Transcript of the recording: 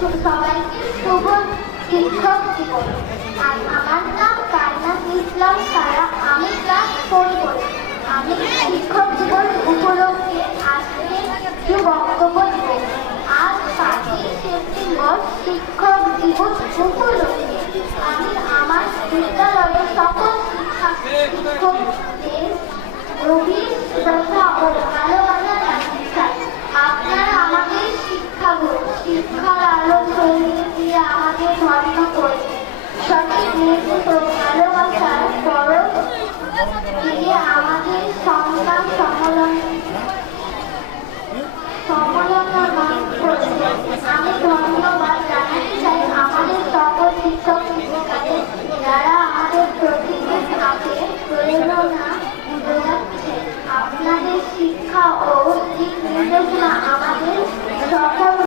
সবাইকে শুভ শিক্ষক জীবন। আর আমার নাম কায়নাত ইসলাম সারা, আমি ক্লাস 4 পড়ি। আমি শিক্ষক জীবন উপলক্ষে আজকে কিছু বক্তব্য দেব। আজ 5ই সেপ্টেম্বর শিক্ষক দিবস উপলক্ষে আমি আমার বিদ্যালয়ের সকল শিক্ষকদের গভীর শ্রদ্ধা ও ভালোবাসা জানাতে চাই। আপনারা আমাদের শিক্ষাগুরু, শিক্ষার আলো ছড়িয়ে দিয়ে আমাদের ধন্য করে সঠিক নির্দেশ ও ভালোবাসার পরশ দিয়ে আমাদের সংগ্রাম সংগ্রাম